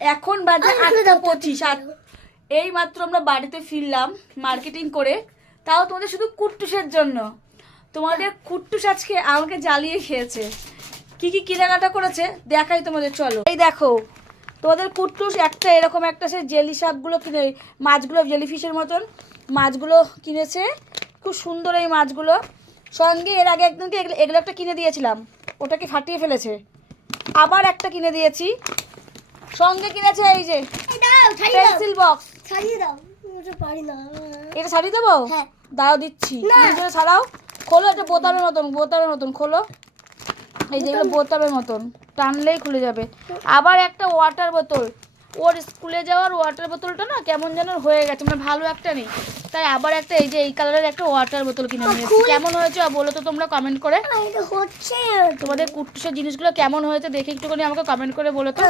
এখন বাজে 8:25। আর এই মাত্র আমরা বাড়িতে ফিরলাম মার্কেটিং করে, তাও তোমাদের শুধু কুট্টুসের জন্য। তোমাদের কুট্টুস আজকে আমাকে জ্বালিয়ে খেয়েছে। কি কি কেনাকাটা করেছে দেখাই তোমাদের, চলো। এই দেখো তোমাদের কুট্টুস একটা এরকম একটা সে জেলি সাপগুলো কিনে, মাছগুলো জেলিফিশের মতন মাছগুলো কিনেছে, খুব সুন্দর এই মাছগুলো। সঙ্গে এর আগে একদিনকে এগুলো একটা কিনে দিয়েছিলাম, ওটাকে ফাটিয়ে ফেলেছে। আবার একটা কিনে দিয়েছি, সঙ্গে কিনেছে এই যে পেন্সিল বক্স। এটা ছাড়িয়ে দেবো, দাও দিচ্ছি, ছাড়াও। খোলো, এটা বোতামের মতন খোলো। এই যেগুলো বোতামের মতন টানলেই খুলে যাবে। আবার একটা ওয়াটার বোতল, ওর স্কুলে যাওয়ার ওয়াটার বোতলটা না কেমন যেন হয়ে গেছে, মানে ভালো একটা নেই, তাই আবার একটা এই যে এই কালারের একটা ওয়াটার বোতল কিনে নিয়েছি। কেমন হয়েছে বলো তো তোমরা কমেন্ট করে। তোমাদের কুট্টুসের জিনিসগুলো কেমন হয়েছে দেখে একটুখানি আমাকে কমেন্ট করে বলো তো।